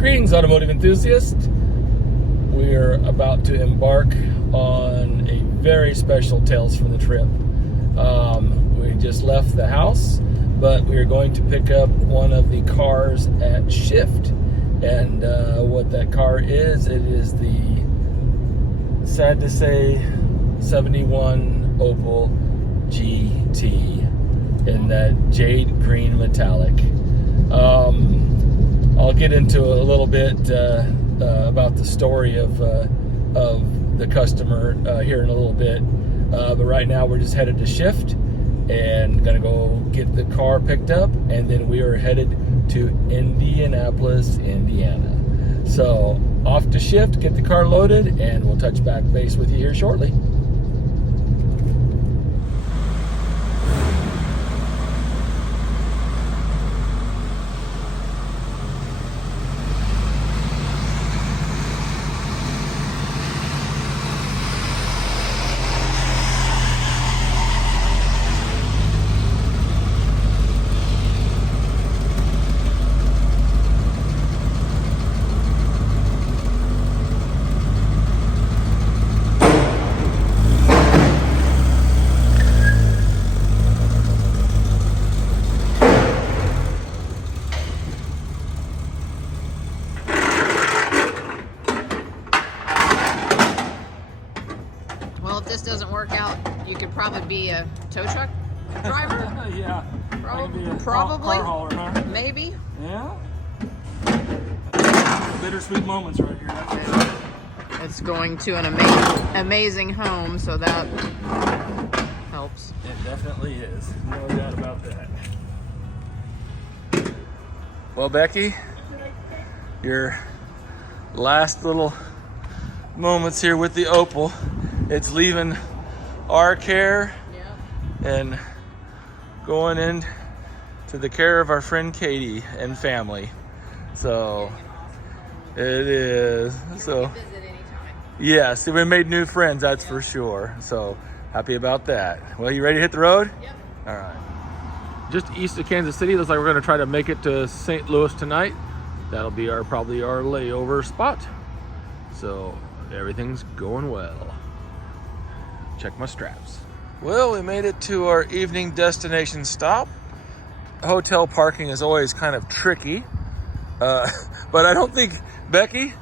Greetings, automotive enthusiast. We're about to embark on a very special Tales from the Trip. We just left the house, but we are going to pick up one of the cars at Shift. And what that car is, it is the, sad to say, 71 Opel GT in that jade green metallic. I'll get into a little bit about the story of the customer here in a little bit, but right now we're just headed to Shift and gonna go get the car picked up, and then we are headed to Indianapolis, Indiana. So off to Shift, get the car loaded, and we'll touch back base with you here shortly. Well, if this doesn't work out, you could probably be a tow truck driver. Yeah. Probably. Car hauler, huh? Maybe. Yeah. Bittersweet moments right here. It's going to an amazing home, so that helps. It definitely is. No doubt about that. Well, Becky, your last little moments here with the Opel. It's leaving our care and going in to the care of our friend Katie and family. So it is. So yes, we made new friends, that's for sure. So happy about that. Well, you ready to hit the road? Yep. All right. Just east of Kansas City. Looks like we're going to try to make it to St. Louis tonight. That'll be probably our layover spot. So everything's going well. Check my straps. Well, we made it to our evening destination stop. Hotel parking is always kind of tricky. But I don't think, Becky,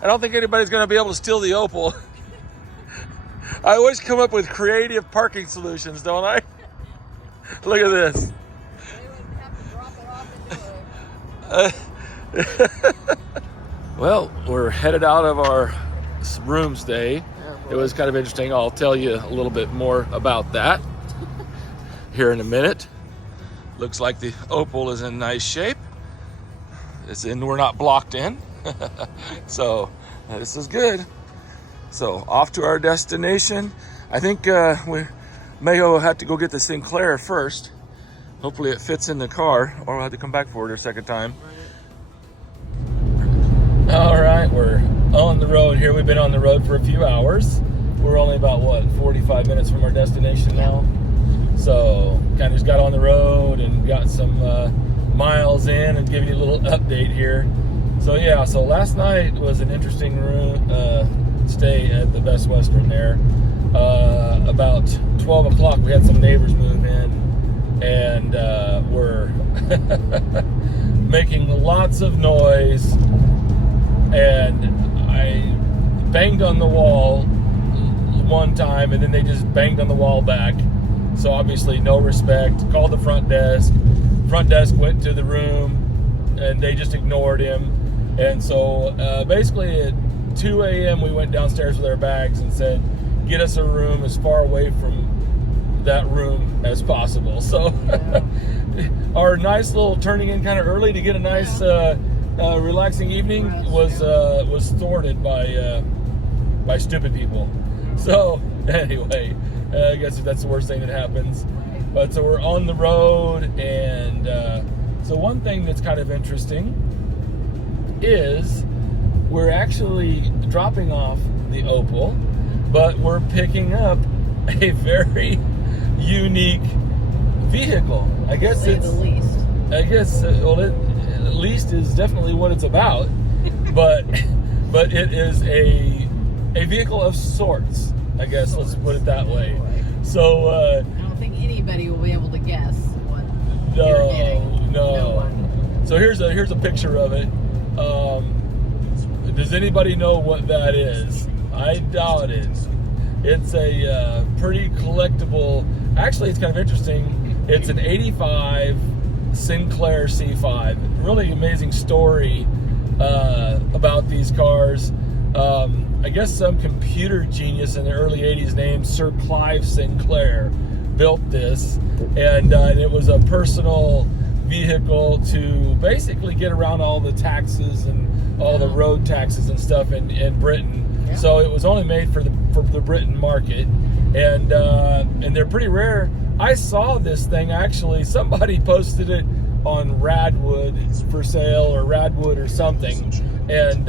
I don't think anybody's going to be able to steal the Opel. I always come up with creative parking solutions, don't I? Look at this. They would have to drop it off Well, we're headed out of our room stay. It was kind of interesting. I'll tell you a little bit more about that here in a minute. Looks like the Opel is in nice shape. We're not blocked in. So this is good. So off to our destination. I think we may have to go get the Sinclair first. Hopefully it fits in the car, or we'll have to come back for it a second time. All right, we're on the road here. We've been on the road for a few hours. We're only about, 45 minutes from our destination now. So kind of just got on the road and got some miles in and give you a little update here. So yeah, so last night was an interesting stay at the Best Western there. About 12 o'clock, we had some neighbors move in, and we're making lots of noise. And I banged on the wall one time, and then they just banged on the wall back. So obviously no respect. Called the front desk. Front desk went to the room, and they just ignored him. And so basically at 2 a.m. we went downstairs with our bags and said, get us a room as far away from that room as possible. So our nice little turning in kind of early to get a nice relaxing evening was thwarted by stupid people. So anyway, I guess that's the worst thing that happens. But so we're on the road, and so one thing that's kind of interesting is we're actually dropping off the Opel, but we're picking up a very unique vehicle. I guess to say the least. I guess, well, at least is definitely what it's about. but it is a vehicle of sorts, I guess. Let's put it that way. So I don't think anybody will be able to guess what you're getting. No one. So here's a picture of it. Does anybody know what that is? I doubt it. It's a pretty collectible. Actually, it's kind of interesting. It's an '85 Sinclair C5. Really amazing story about these cars. I guess some computer genius in the early '80s named Sir Clive Sinclair built this, and it was a personal vehicle to basically get around all the taxes and all the road taxes and stuff in Britain. Yeah. So it was only made for the Britain market, and they're pretty rare. I saw this thing actually. Somebody posted it on Radwood for sale or Radwood or something, and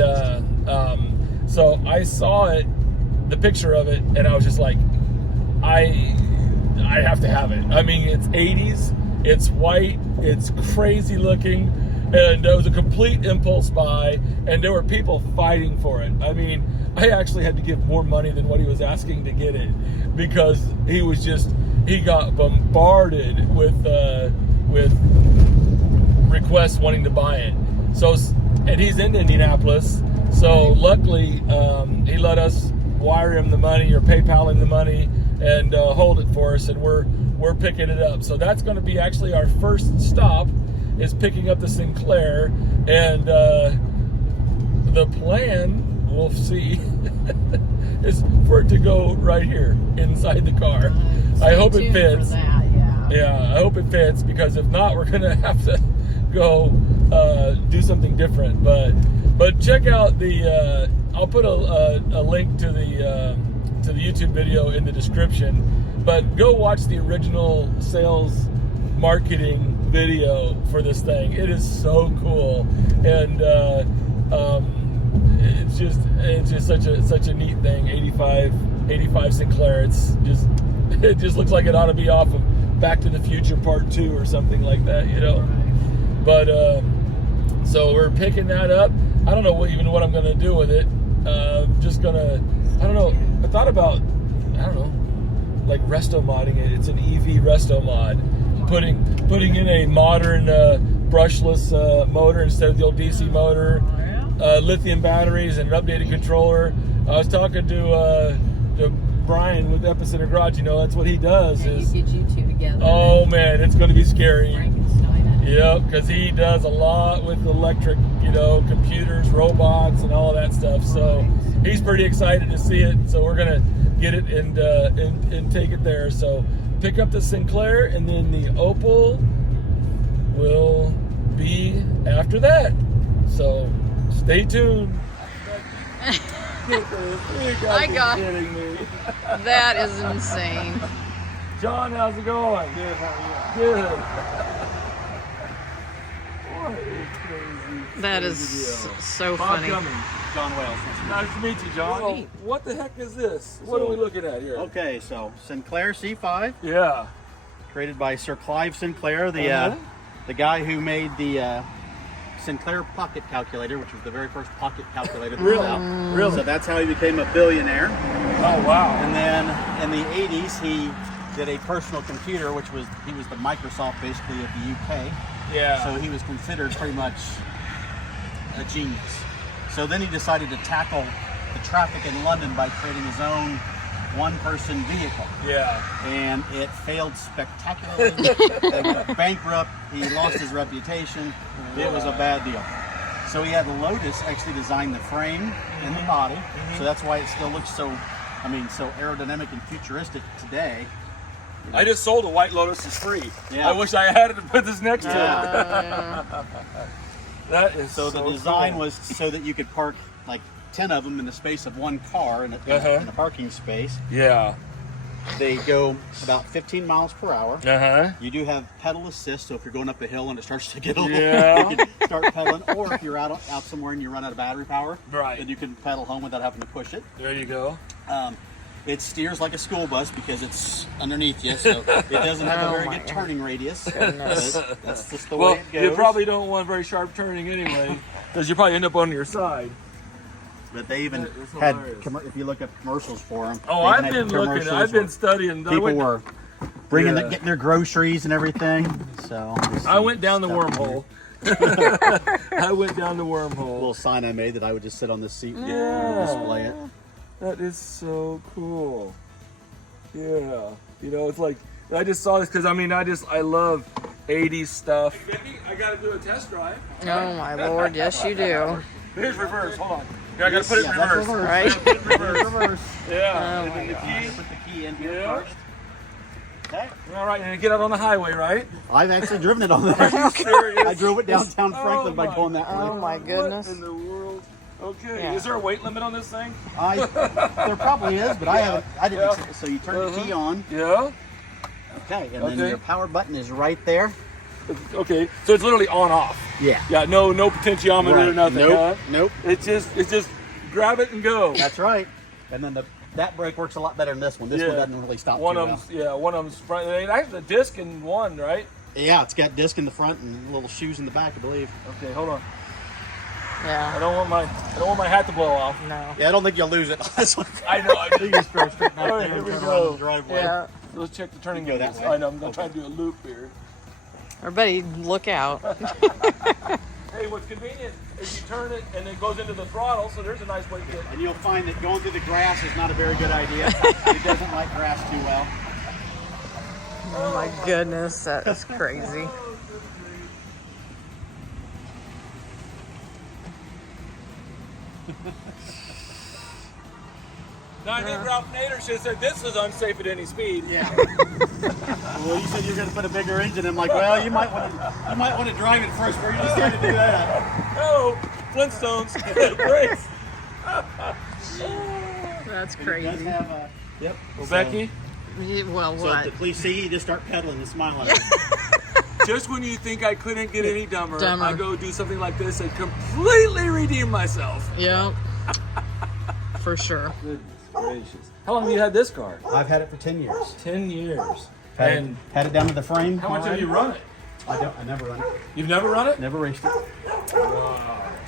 so I saw it, the picture of it, and I was just like, I have to have it. I mean, it's 80s, it's white, it's crazy looking, and it was a complete impulse buy, and there were people fighting for it. I mean, I actually had to give more money than what he was asking to get it, because he got bombarded with requests wanting to buy it. So, and he's in Indianapolis, so luckily he let us wire him the money or PayPal him the money and hold it for us, and we're picking it up. So that's going to be actually our first stop, is picking up the Sinclair, and the plan, we'll see, is for it to go right here inside the car. I hope it fits. Yeah, I hope it fits, because if not, we're gonna have to go do something different. But check out the. I'll put a link to the YouTube video in the description. But go watch the original sales marketing video for this thing. It is so cool, and it's just such a neat thing. 85 Sinclair. It just looks like it ought to be off of Back to the Future Part 2 or something like that, you know. But so we're picking that up. I don't know what I'm gonna do with it. Just gonna, I don't know. I thought about, I don't know, like resto modding it. It's an EV resto mod. Putting in a modern brushless motor instead of the old DC motor, lithium batteries, and an updated controller. I was talking to Brian with Epicenter Garage. You know, that's what he does. Is get you two together. Oh man, it's going to be scary. Frankenstein. Yep, because he does a lot with electric, you know, computers, robots, and all of that stuff. So he's pretty excited to see it. So we're gonna get it and take it there. So pick up the Sinclair, and then the Opel will be after that. So stay tuned. I got kidding me. That is insane. John, how's it going? Good, how are you? Good. What a crazy, That is so funny. John Wales. Nice to meet you, John. Oh, what the heck is this? What are we looking at here? Okay, so Sinclair C5, Yeah. created by Sir Clive Sinclair, the guy who made the Sinclair pocket calculator, which was the very first pocket calculator that was out. Really? So that's how he became a billionaire. Oh, wow. And then in the 80s, he did a personal computer, he was the Microsoft basically of the UK. Yeah. So he was considered pretty much a genius. So then he decided to tackle the traffic in London by creating his own one-person vehicle. Yeah. And it failed spectacularly. They went bankrupt. He lost his reputation. It was a bad deal. So he had Lotus actually design the frame and the body. So that's why it still looks so aerodynamic and futuristic today. I just sold a White Lotus as free. Yeah. I wish I had it to put this next to it. That is so the design was so that you could park like 10 of them in the space of one car in a parking space. Yeah. They go about 15 miles per hour. Uh-huh. You do have pedal assist, so if you're going up a hill and it starts to get a little, Yeah. you can start pedaling. Or if you're out somewhere and you run out of battery power, Right. then you can pedal home without having to push it. There you go. It steers like a school bus because it's underneath you, so it doesn't have a very good turning radius. But that's just the way it goes. You probably don't want very sharp turning anyway. Because you probably end up on your side. But they even That is had, hilarious. if you look up commercials for them. Oh, I've been looking. I've been studying. People were bringing, Yeah. getting their groceries and everything. So I went down the wormhole. I went down the wormhole. Little sign I made that I would just sit on this seat and Yeah. display it. That is so cool. Yeah. You know, it's like, I just saw this because, I mean, I love 80s stuff. Hey, Vicky, I got to do a test drive. Oh my Lord, yes you do. Here's reverse. Hold on. Yeah, I got to put it in that's reverse. Right? Put it in reverse. Reverse. Yeah. Oh And my then the gosh. key. Put the key in here Yeah. first. Okay. All right, and get out on the highway, right? I've actually driven it on there. Serious? I drove it downtown Franklin by my going that way. Oh my goodness. What in the world? Okay. Yeah. Is there a weight limit on this thing? There probably is, but I haven't. I didn't. Yeah. So you turn the key on. Yeah. Okay, and Okay. then your power button is right there. Okay. So it's literally on off. Yeah. Yeah. No potentiometer or Right. nothing. Nope. Huh? Nope. It's just grab it and go. That's right. And then that brake works a lot better than this one. This one doesn't really stop One too of well. them's one of them's front. I have the disc in one, right? Yeah, it's got disc in the front and little shoes in the back, I believe. Okay, hold on. I Yeah. don't want my hat to blow off. No. Yeah, I don't think you'll lose it. This one. I know. I You just go straight back All right, there and here we turn go. around the driveway. Yeah. Let's check the turning You go that radius. way? I know. I'm gonna try to do a loop here. Everybody, look out. Hey, what's convenient is you turn it and it goes into the throttle, so there's a nice way to get. And you'll find that going through the grass is not a very good idea. It doesn't like grass too well. Oh my goodness, that is crazy. No, I think Ralph Nader should have said this is unsafe at any speed. Yeah. Well, you said you were going to put a bigger engine. I'm like, well, you might want to drive it first. Where you decided to do that? Oh, Flintstones. Brakes. That's It does crazy. have a. Yep. Well, Becky, Well, So what? if the police see you, just start pedaling and smiling. At them. just when you think I couldn't get any dumber, Dumber. I go do something like this and completely redeem myself. Yep. For sure. Goodness gracious. How long have you had this car? I've had it for 10 years. 10 years. Had, And had it down to the frame. how much have you run it? I never run it. You've never run it? Never raced it.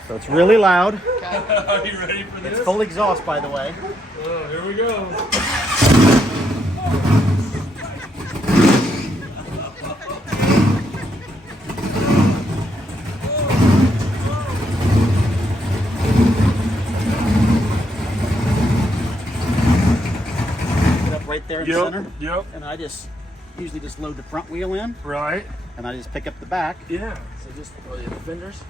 So it's really loud. Are you ready for this? It's full exhaust, by the way. Oh, here we go. Get up right there in the center. Yep. And I usually just load the front wheel in, Right. and I just pick up the back. Yeah. So just the fenders.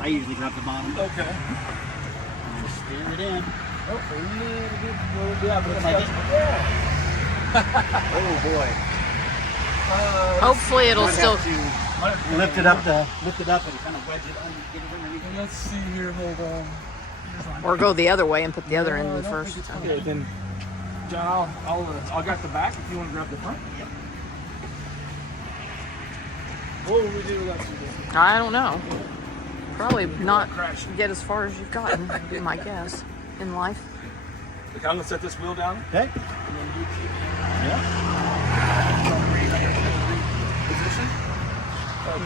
I usually grab the bottom Okay. and just steer it in. Oh, a little bit. Yeah, but it's Like got, it? yeah. Oh boy. Hopefully it'll Might still. have to lift it up and kind of wedge it under, get it underneath. Let's see here. Hold on. Or go the other way and put the other end in first. Okay, then, John, I'll grab the back if you want to grab the front. Yep. What will we do? Let's do this. I don't know. Probably not Crash. get as far as you've gotten, would be my guess, in life. Okay, I'm gonna set this wheel down. Okay. And then you keep Yeah. position.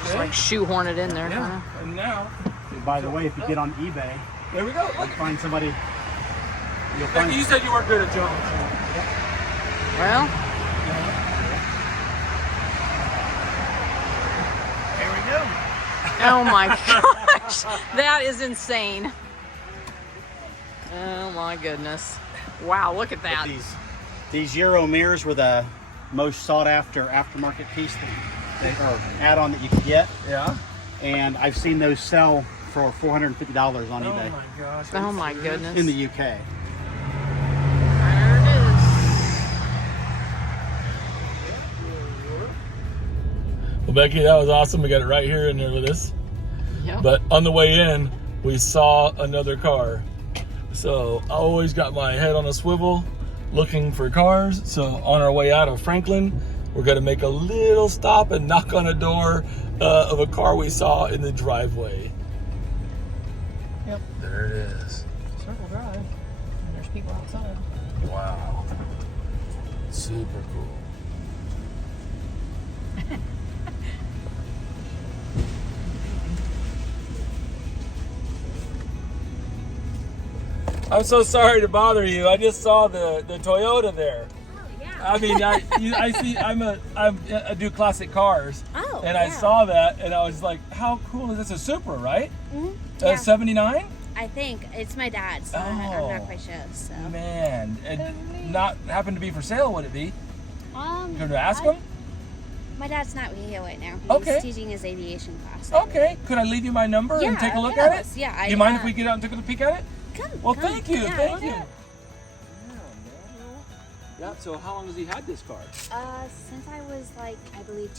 Just like shoehorn it in there. Yeah. Huh? And now, By the way, if you get on eBay, there we go. you'll find somebody. You'll Becky, find. you said you weren't good at jumping. Well, There we go. oh my gosh. That is insane. Oh my goodness. Wow, look at that. These Euro mirrors were the most sought after aftermarket piece or add-on that you could get, Yeah. and I've seen those sell for $450 on Oh eBay my gosh. Oh my goodness. in the UK. There it Well, Becky, that was awesome. We got it right here in there with us. is. Yep. But on the way in, we saw another car. So I always got my head on a swivel looking for cars. So on our way out of Franklin, we're gonna make a little stop and knock on a door of a car we saw in the driveway. Yep. There it is. Circle Drive. And there's people outside. Wow. Super cool. I'm so sorry to bother you. I just saw the Toyota there. Oh, yeah. I mean, I see. I do classic cars. Oh, and I yeah. saw that, and I was like, how cool is this? A Supra, right? Mm-hmm. Yeah. 79? I think it's my dad's. So I'm not quite sure. So. Man, and not happen to be for sale, would it be? Could I ask him? My dad's not here right now. He's Okay. teaching his aviation class. Okay. Could I leave you my number and Yeah, take a look of at it? course. Yeah. Do you mind if we get out and take a peek at it? Come. Well, come. thank you. Yeah, Thank look you. at it. Yeah. So how long has he had this car? Since I was like, I believe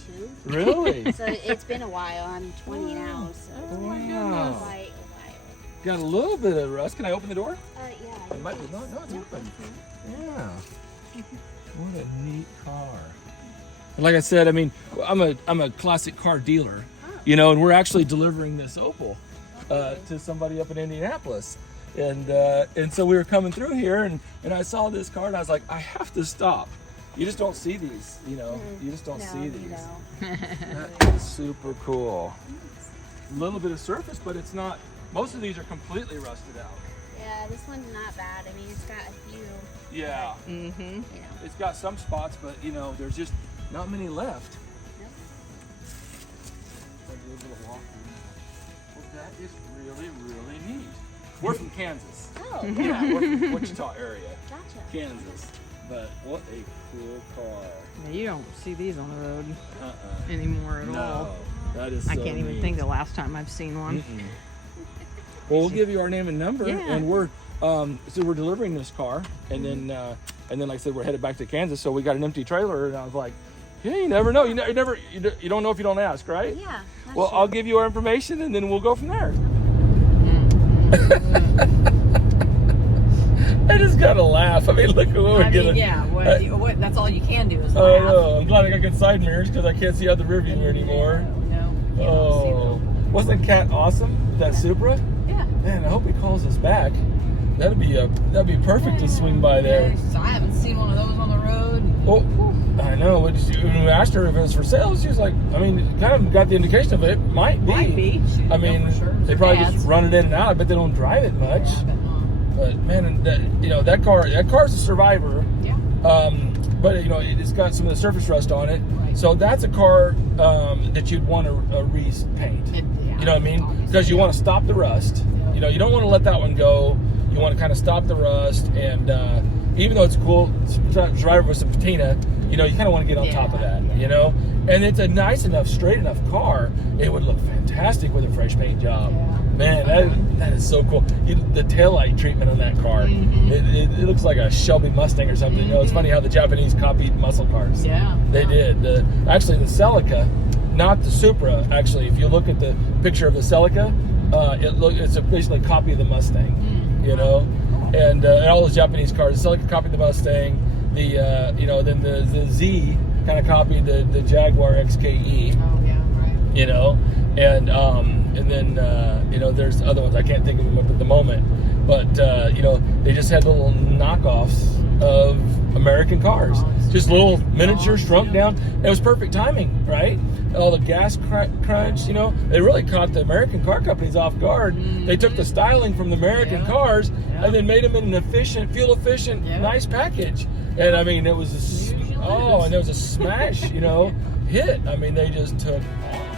2. Really? So it's been a while. I'm 20 now, so Wow. quite a while. Got a little bit of rust. Can I open the door? Yeah. It might be. No, it's open. Yeah. What a neat car. And like I said, I mean, I'm a classic car dealer, you know, and we're actually delivering this Opel to somebody up in Indianapolis. And so we were coming through here, and I saw this car, and I was like, I have to stop. You just don't see these, you know. You just don't see these. No. That is super cool. A little bit of surface, but it's not. Most of these are completely rusted out. Yeah, this one's not bad. I mean, it's got a few. Yeah. Mm-hmm. You know. It's got some spots, but you know, there's just not many left. Nope. I'll do a little walk. Well, that is really, really neat. We're from Kansas. Oh, Yeah, we're from Wichita area, gotcha. Kansas. But what a cool car. Yeah, you don't see these on the road Uh-uh. anymore at all. No, that is so I can't even neat. think the last time I've seen one. Mm-mm. Well, we'll give you our name and number, Yeah. and we're so we're delivering this car, and then like I said, we're headed back to Kansas. So we got an empty trailer, and I was like, yeah, you never know. You don't know if you don't ask, right? Yeah. That's Well, true. I'll give you our information, and then we'll go from there. I just gotta laugh. I mean, look at what we're getting. what, that's all you can do is Oh no! I'm glad I got good side mirrors because I can't see out the rearview mirror anymore. No. Oh, wasn't Cat awesome? That Supra? Yeah. Man, I hope he calls us back. That'd be perfect to swing by there. I haven't seen one of those on the road. Well, I know. When we asked her if it was for sale, she was like, I mean, kind of got the indication of it. Might be. Might be. I mean, for sure. they probably Ads. just run it in and out. I bet they don't drive it much. Yeah, But man, that car's a survivor. yeah. But it's got some of the surface rust on it. Right. So that's a car that you'd want to repaint. Yeah, You know what I mean? obviously, Because you want to stop the rust. Yeah. You don't want to let that one go. You want to kind of stop the rust, and even though it's cool to drive with some patina, you kind of want to get on top of that. And it's a nice enough, straight enough car. It would look fantastic with a fresh paint job. Yeah. Man, that is so cool. The taillight treatment on that car, it looks like a Shelby Mustang or something. It's funny how the Japanese copied muscle cars. Yeah. They did. Actually, the Celica, not the Supra. Actually, if you look at the picture of the Celica, it's basically a copy of the Mustang. And all those Japanese cars. The Celica copied the Mustang. Then the Z kind of copied the Jaguar XKE. Oh yeah, right. And then there's other ones I can't think of them at the moment, but they just had little knockoffs of American cars, just little miniatures shrunk down. It was perfect timing, right? All the gas crunch, they really caught the American car companies off guard. They took the styling from the American cars and then made them in an fuel efficient, nice package. And I mean, it was a smash, hit. I mean, they just took off.